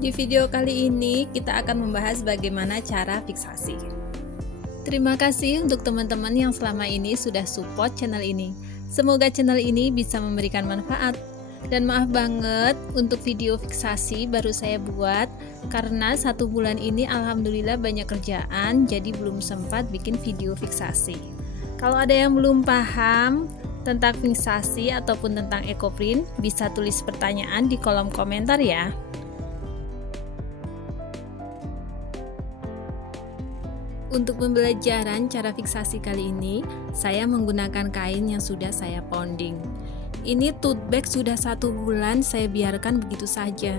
Di video kali ini kita akan membahas bagaimana cara fiksasi. Terima kasih untuk teman-teman yang selama ini sudah support channel ini. Semoga channel ini bisa memberikan manfaat. Dan maaf banget untuk video fiksasi baru saya buat karena 1 bulan ini alhamdulillah banyak kerjaan, jadi belum sempat bikin video fiksasi. Kalau ada yang belum paham tentang fiksasi ataupun tentang ekoprint, bisa tulis pertanyaan di kolom komentar ya. Untuk pembelajaran cara fiksasi kali ini, saya menggunakan kain yang sudah saya pounding. Ini tote bag sudah 1 bulan saya biarkan begitu saja.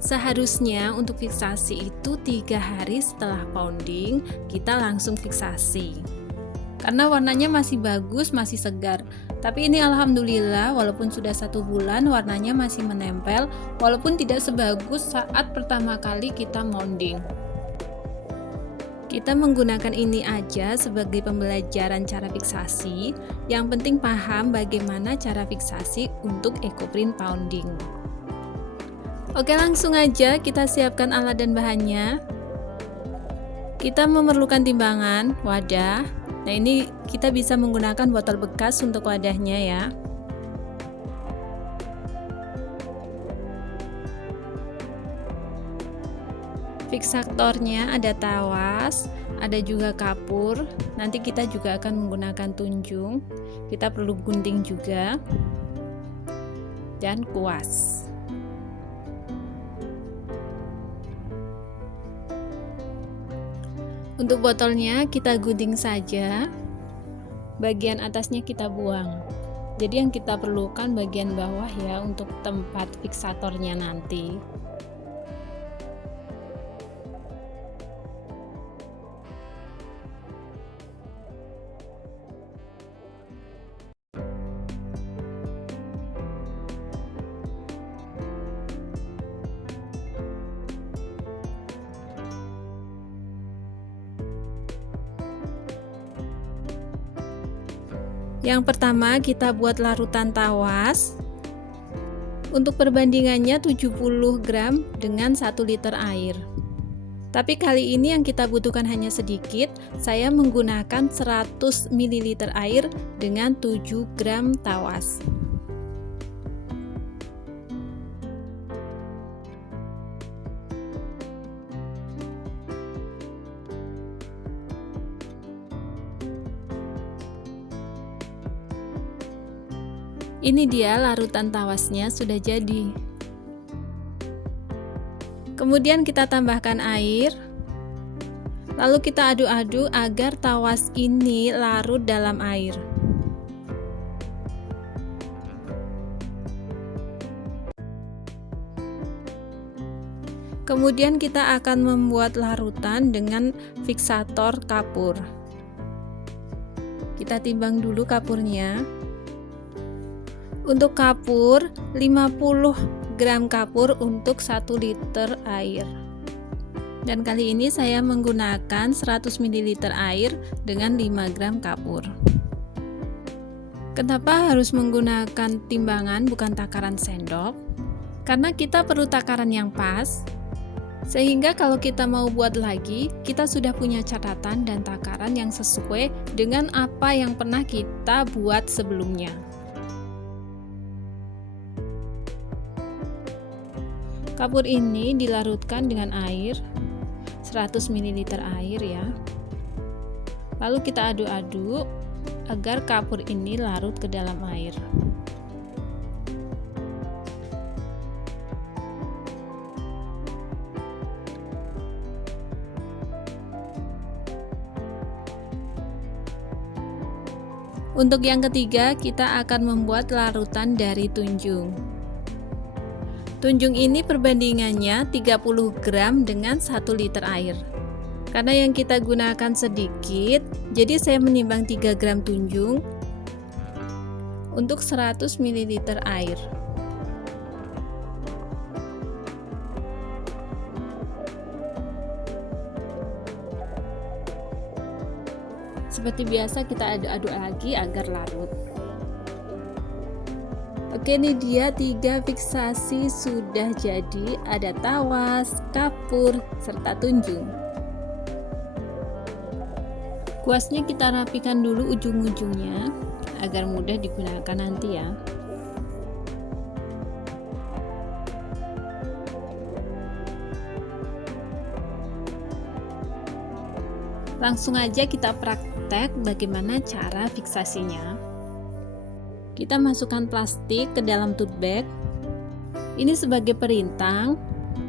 Seharusnya untuk fiksasi itu 3 hari setelah pounding, kita langsung fiksasi. Karena warnanya masih bagus, masih segar. Tapi ini alhamdulillah walaupun sudah 1 bulan warnanya masih menempel, walaupun tidak sebagus saat pertama kali kita mounding. Kita menggunakan ini aja sebagai pembelajaran cara fiksasi. Yang penting paham bagaimana cara fiksasi untuk ekoprint pounding. Oke, langsung aja kita siapkan alat dan bahannya. Kita memerlukan timbangan, wadah. Nah, ini kita bisa menggunakan botol bekas untuk wadahnya ya. Fiksatornya ada tawas, ada juga kapur. Nanti kita juga akan menggunakan tunjung. Kita perlu gunting juga dan kuas. Untuk botolnya kita gunting saja. Bagian atasnya kita buang. Jadi yang kita perlukan bagian bawah ya untuk tempat fiksatornya nanti. Yang pertama kita buat larutan tawas. Untuk perbandingannya 70 gram dengan 1 liter air. Tapi kali ini yang kita butuhkan hanya sedikit. Saya menggunakan 100 ml air dengan 7 gram tawas. Ini dia larutan tawasnya sudah jadi. Kemudian kita tambahkan air. Lalu kita aduk-aduk agar tawas ini larut dalam air. Kemudian kita akan membuat larutan dengan fiksator kapur. Kita timbang dulu kapurnya. Untuk kapur, 50 gram kapur untuk 1 liter air. Dan kali ini saya menggunakan 100 ml air dengan 5 gram kapur. Kenapa harus menggunakan timbangan bukan takaran sendok? Karena kita perlu takaran yang pas. Sehingga kalau kita mau buat lagi, kita sudah punya catatan dan takaran yang sesuai dengan apa yang pernah kita buat sebelumnya. Kapur ini dilarutkan dengan air 100 ml air ya. Lalu kita aduk-aduk agar kapur ini larut ke dalam air. Untuk yang ketiga, kita akan membuat larutan dari tunjung. Tunjung ini perbandingannya 30 gram dengan 1 liter air. Karena yang kita gunakan sedikit, jadi saya menimbang 3 gram tunjung untuk 100 ml air. Seperti biasa kita aduk-aduk lagi agar larut. Oke, ini dia 3 fiksasi sudah jadi, ada tawas, kapur, serta tunjung. Kuasnya kita rapikan dulu ujung-ujungnya agar mudah digunakan nanti ya. Langsung aja kita praktek bagaimana cara fiksasinya. Kita masukkan plastik ke dalam tote bag. Ini sebagai perintang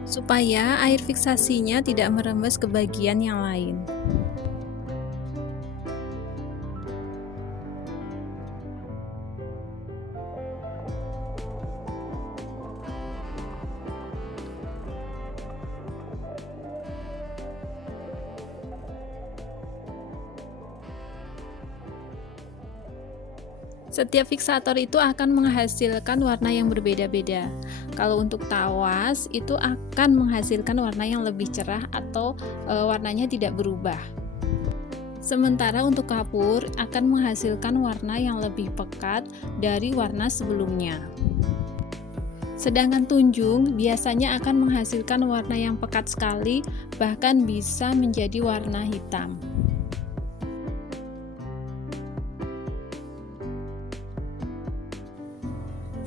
supaya air fiksasinya tidak merembes ke bagian yang lain. Setiap fiksator itu akan menghasilkan warna yang berbeda-beda. Kalau untuk tawas itu akan menghasilkan warna yang lebih cerah atau warnanya tidak berubah. Sementara untuk kapur akan menghasilkan warna yang lebih pekat dari warna sebelumnya. Sedangkan tunjung biasanya akan menghasilkan warna yang pekat sekali, bahkan bisa menjadi warna hitam.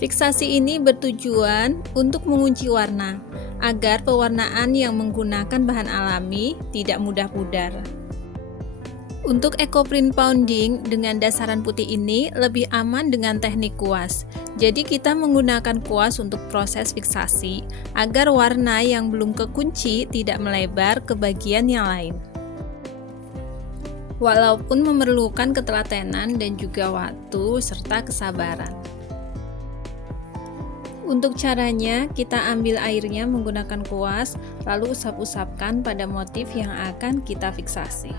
Fiksasi ini bertujuan untuk mengunci warna, agar pewarnaan yang menggunakan bahan alami tidak mudah pudar. Untuk ekoprint pounding dengan dasaran putih ini lebih aman dengan teknik kuas. Jadi kita menggunakan kuas untuk proses fiksasi, agar warna yang belum kekunci tidak melebar ke bagian yang lain. Walaupun memerlukan ketelatenan dan juga waktu serta kesabaran. Untuk caranya, kita ambil airnya menggunakan kuas, lalu usap-usapkan pada motif yang akan kita fiksasi.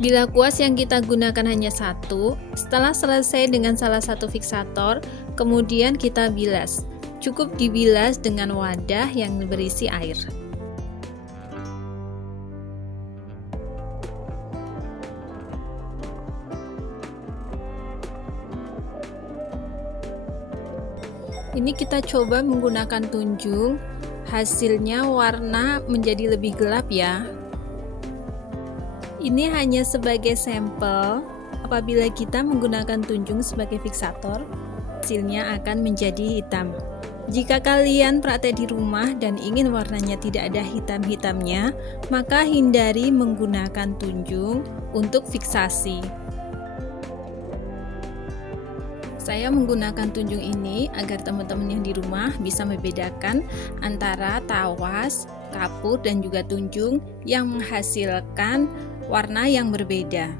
Bila kuas yang kita gunakan hanya satu, setelah selesai dengan salah satu fiksator, kemudian kita bilas. Cukup dibilas dengan wadah yang berisi air. Ini kita coba menggunakan tunjung, hasilnya warna menjadi lebih gelap ya. Ini hanya sebagai sampel, apabila kita menggunakan tunjung sebagai fiksator, hasilnya akan menjadi hitam. Jika kalian praktek di rumah dan ingin warnanya tidak ada hitam-hitamnya, maka hindari menggunakan tunjung untuk fiksasi. Saya menggunakan tunjung ini agar teman-teman yang di rumah bisa membedakan antara tawas, kapur, dan juga tunjung yang menghasilkan warna yang berbeda.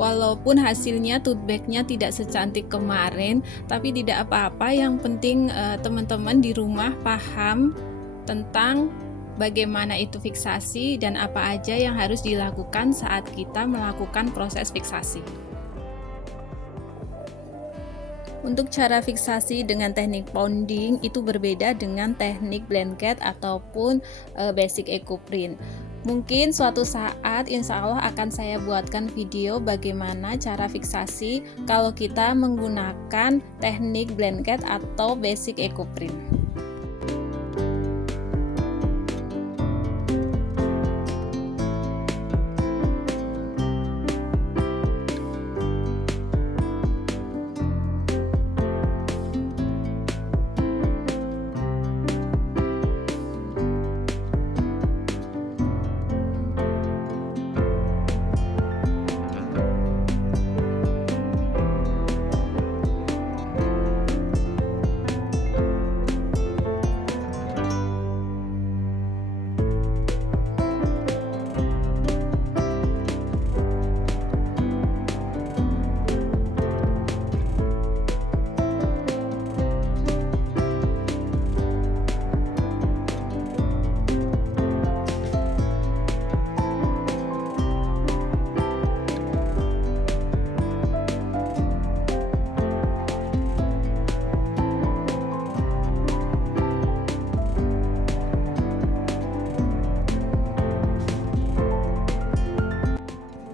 Walaupun hasilnya tote bagnya tidak secantik kemarin, tapi tidak apa-apa, yang penting teman-teman di rumah paham tentang bagaimana itu fiksasi dan apa aja yang harus dilakukan saat kita melakukan proses fiksasi. Untuk cara fiksasi dengan teknik pounding itu berbeda dengan teknik blanket ataupun basic ekoprint. Mungkin suatu saat insya Allah akan saya buatkan video bagaimana cara fiksasi kalau kita menggunakan teknik blanket atau basic ekoprint.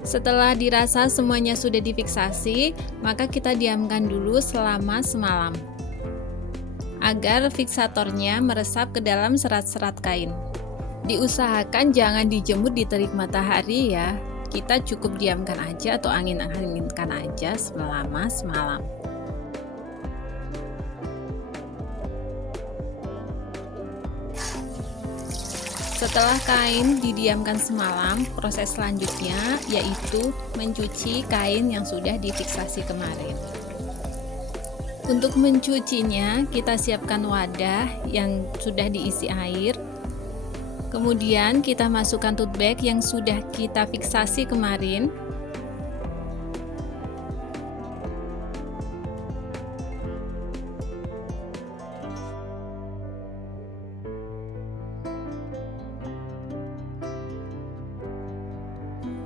Setelah dirasa semuanya sudah difiksasi, maka kita diamkan dulu selama semalam agar fiksatornya meresap ke dalam serat-serat kain. Diusahakan jangan dijemur di terik matahari ya. Kita cukup diamkan aja atau angin-anginkan aja selama semalam. Setelah kain didiamkan semalam, proses selanjutnya yaitu mencuci kain yang sudah difiksasi kemarin. Untuk mencucinya, kita siapkan wadah yang sudah diisi air. Kemudian kita masukkan tote bag yang sudah kita fiksasi kemarin.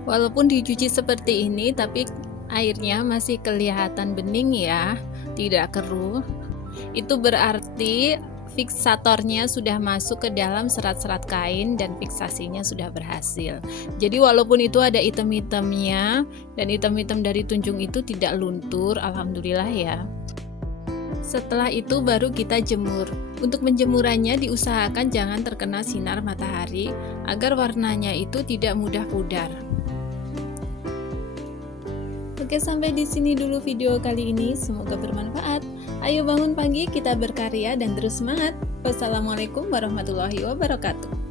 Walaupun dicuci seperti ini, tapi airnya masih kelihatan bening ya, tidak keruh. Itu berarti fiksatornya sudah masuk ke dalam serat-serat kain dan fiksasinya sudah berhasil. Jadi walaupun itu ada item-itemnya dan item-item dari tunjung itu tidak luntur, alhamdulillah ya. Setelah itu baru kita jemur. Untuk menjemurannya diusahakan jangan terkena sinar matahari agar warnanya itu tidak mudah pudar. Oke, sampai di sini dulu video kali ini. Semoga bermanfaat. Ayo bangun pagi, kita berkarya dan terus semangat. Wassalamualaikum warahmatullahi wabarakatuh.